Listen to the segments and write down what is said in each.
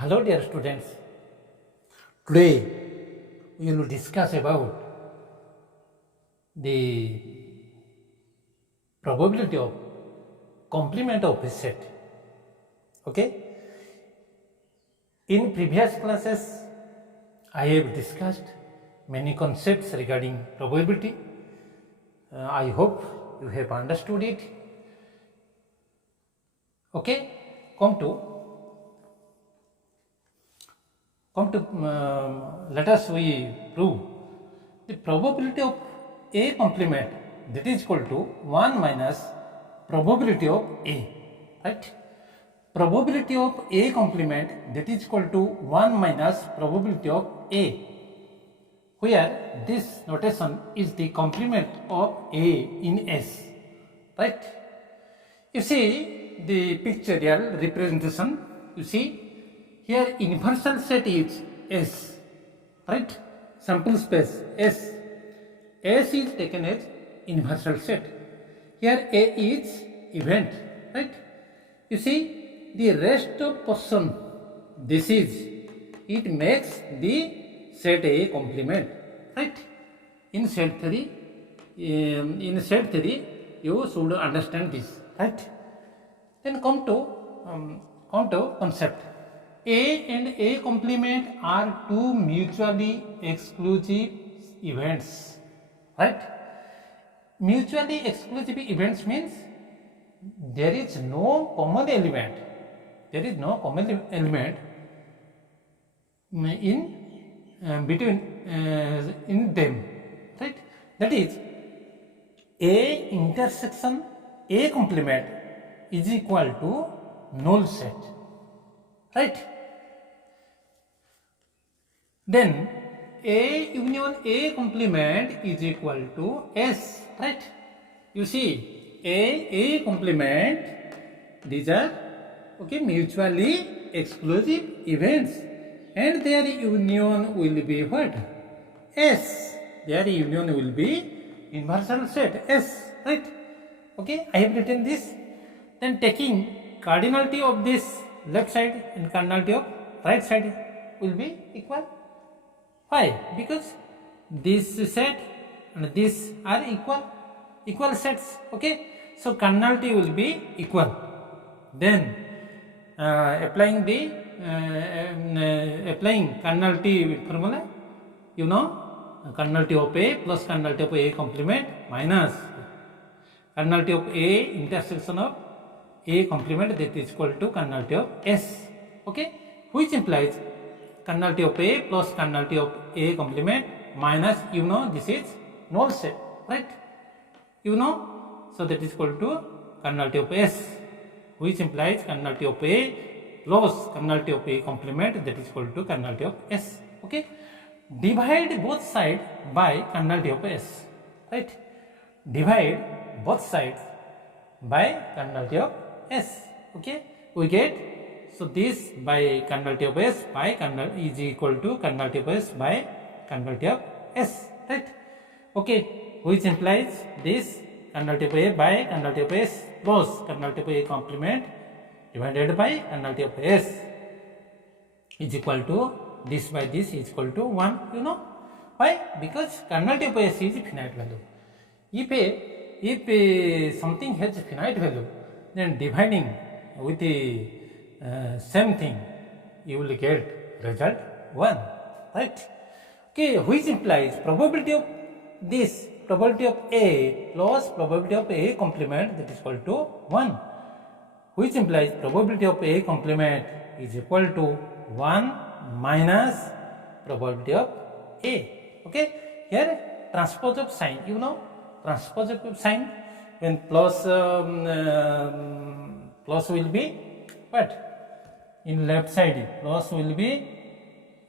Hello dear students, today we will discuss about the probability of complement of a set. Okay, in previous classes I have discussed many concepts regarding probability. I hope you have understood it. Okay, come to let us we prove the probability of A complement, that is equal to 1 minus probability of A, right? Probability of A complement, that is equal to 1 minus probability of A, where this notation is the complement of A in S, right? You see the pictorial representation, you see here universal set is S, right? Sample space S. S is taken as universal set. Here A is event, right? You see the rest of portion, this is, it makes the set A complement, right? In set 3, you should understand this, right? Then come to concept. A and A complement are two mutually exclusive events, right? Mutually exclusive events means there is no common element. There is no common element in between in them, right? That is, A intersection A complement is equal to null set, right? Then A union A complement is equal to S, right? You see A complement, these are mutually exclusive events, and their union will be what? S. Their union will be universal set S, right? Okay, I have written this. Then taking cardinality of this left side and cardinality of right side will be equal. Why? Because this set and this are equal sets. Okay, so cardinality will be equal. Then applying cardinality formula, you know, cardinality of A plus cardinality of A complement minus cardinality of A intersection of A complement, that is equal to cardinality of S. Okay, which implies cardinality of A plus cardinality of A complement minus, you know, this is null set, right? You know, so that is equal to cardinality of S, which implies cardinality of A plus cardinality of A complement, that is equal to cardinality of S. Okay, divide both sides by cardinality of S, right? Divide both sides by cardinality of S. Okay, we get, so this by cardinality of S by cardinality is equal to cardinality of S by cardinality of S, right? Okay, which implies this cardinality of A by cardinality of S plus cardinality of A complement divided by cardinality of S is equal to this by this is equal to 1. You know why? Because cardinality of S is finite value. If something has finite value, then dividing with the same thing, you will get result 1, right? Okay, which implies probability of this, probability of A plus probability of A complement, that is equal to 1, which implies probability of A complement is equal to 1 minus probability of A. Okay, here transpose of sign, you know, transpose of sign, when plus will be what? In left side plus will be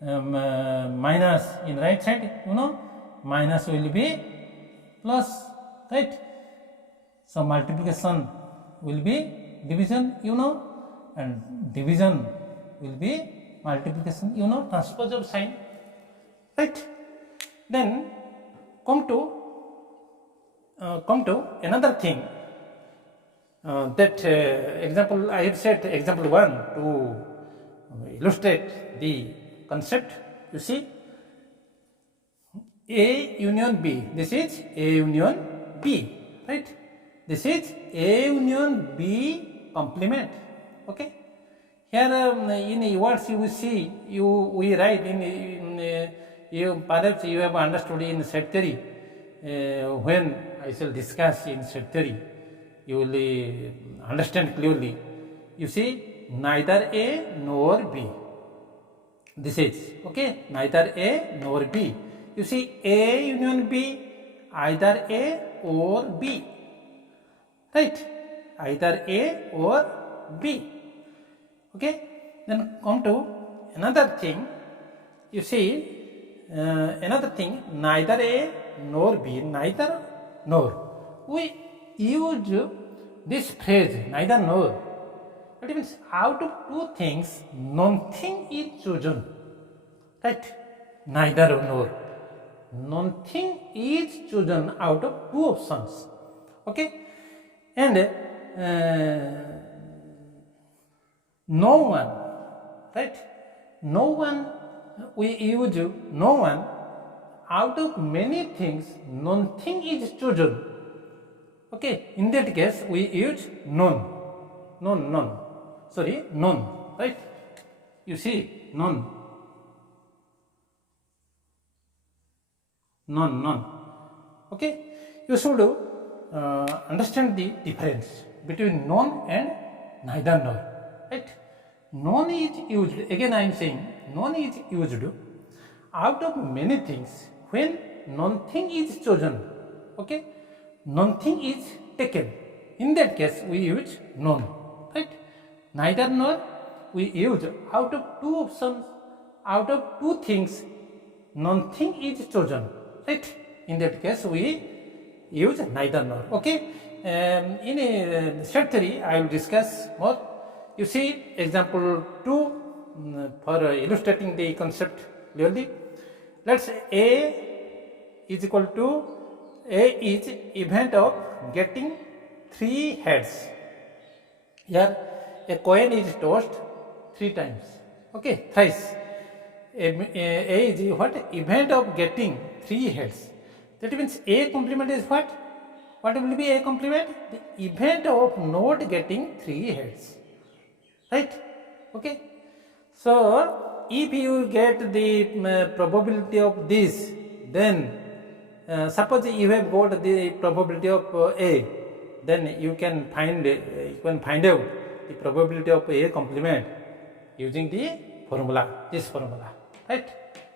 minus, in right side, you know, minus will be plus, right? So multiplication will be division, you know, and division will be multiplication, you know, transpose of sign, right? Then come to another thing, that example I have said, example 1 to illustrate the concept. You see, A union B. This is A union B, right? This is A union B complement. Okay. Here in words you will see, we write you perhaps you have understood in set theory. When I shall discuss in set theory, you will understand clearly. You see, neither A nor B. This is okay, neither A nor B. You see, A union B, either A or B, right? Either A or B. Okay, then come to another thing. You see, another thing, neither A nor B, neither nor. We use this phrase, neither nor. That means out of two things, nothing is chosen, right? Neither nor. Nothing is chosen out of two options. Okay, and no one, right? No one, we use no one. Out of many things, nothing is chosen. Okay, in that case, we use none. None. Sorry, none, right? You see, none. None. Okay, you should understand the difference between none and neither nor, right? None is used, again I am saying, none is used out of many things when nothing is chosen. Okay, nothing is taken. In that case, we use none, right? Neither nor, we use out of two options, out of two things, nothing is chosen, right? In that case, we use neither nor. Okay, in set 3, I will discuss more. You see, example 2 for illustrating the concept clearly. Let's say A is equal to, A is event of getting 3 heads. Here a coin is tossed 3 times. Okay, thrice. A is what? Event of getting 3 heads. That means A complement is what? What will be A complement? The event of not getting 3 heads. Right? Okay. So, if you get the probability of this, then suppose you have got the probability of A, then you can find out the probability of A complement using the formula, this formula, right?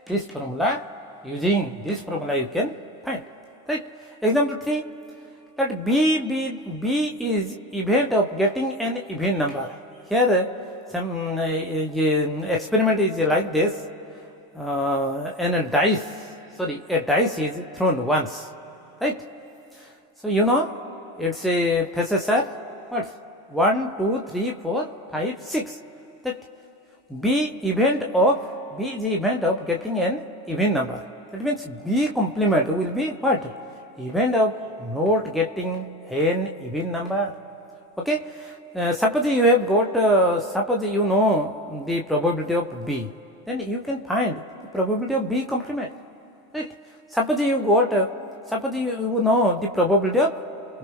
This formula, using this formula you can find, right? Example 3, that B is event of getting an even number. Here some experiment is like this, and a dice is thrown once, right? So you know its faces are what? 1, 2, 3, 4, 5, 6. That B is the event of getting an even number. That means B complement will be what? Event of not getting an even number. Okay. Suppose you have got, suppose you know the probability of B, then you can find the probability of B complement, right? Suppose you know the probability of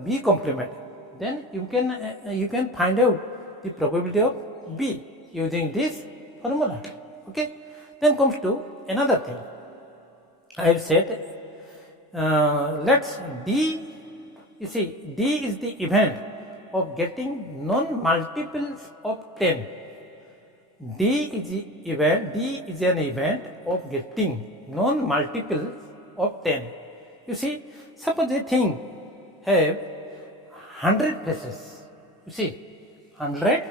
B complement, then you can find out the probability of B using this formula. Okay. Then comes to another thing. I have said, let's D. You see, D is the event of getting non-multiples of 10. D is an event of getting non-multiples of 10. You see, suppose a thing have 100 faces. You see, 100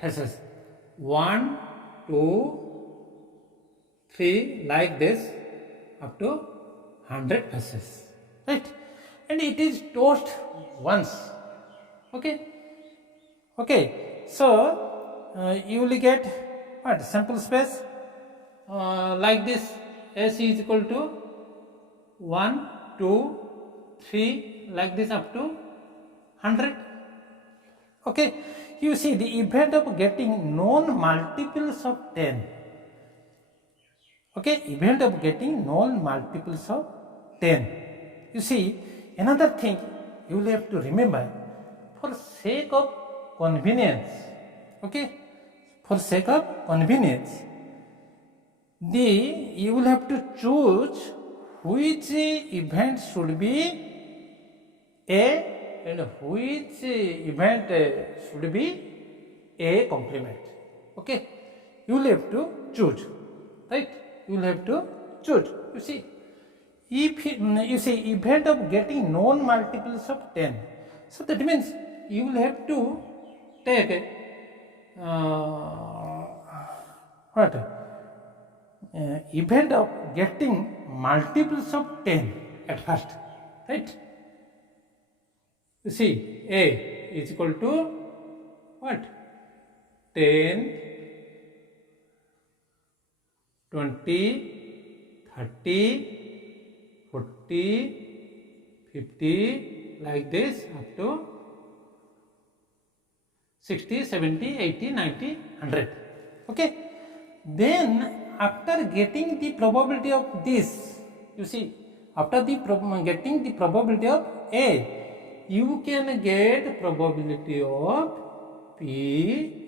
faces. 1, 2, 3, like this, up to 100 faces. Right? And it is tossed once. Okay, so you will get what? Sample space like this. S is equal to 1, 2, 3, like this up to 100. Okay, you see the event of getting known multiples of 10. Okay, event of getting known multiples of 10. You see, another thing you will have to remember, for sake of convenience, okay, for sake of convenience, you will have to choose which event should be a and which event should be a complement. Okay, you will have to choose, right? You will have to choose. You see, if you see event of getting known multiples of 10, so that means you will have to take what event of getting multiples of 10 at first, right? You see, a is equal to what? 10, 20, 30, 40, 50, like this up to 60, 70, 80, 90, 100. Okay. Then after getting the probability of this, you see, after getting the probability of A, you can get probability of P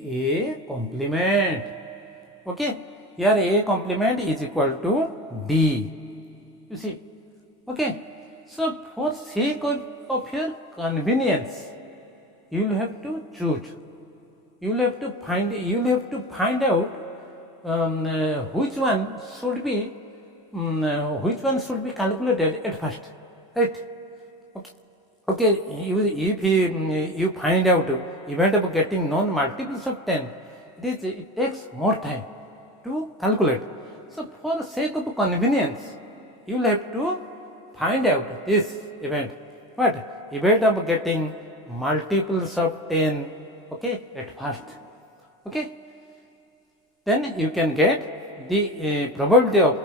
A complement. Okay, here A complement is equal to D. You see, okay. So for sake of your convenience, you will have to choose. You will have to find out which one should be calculated at first, right? Okay. Okay, if you find out event of getting known multiples of 10, it takes more time to calculate. So for sake of convenience, you will have to find out this event. What? Event of getting multiples of 10, okay, at first. Okay. Then you can get the probability of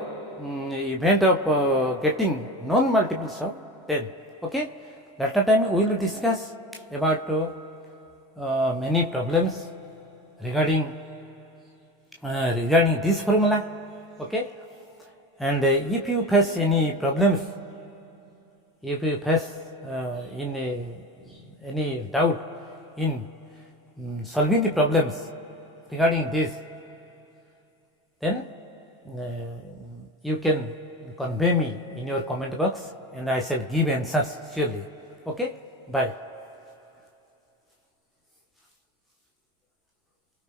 event of getting known multiples of 10. Okay. Later time we will discuss about many problems regarding this formula. Okay. And if you face any problems, if you face any doubt in solving the problems regarding this, then you can convey me in your comment box and I shall give answers surely. Okay, bye.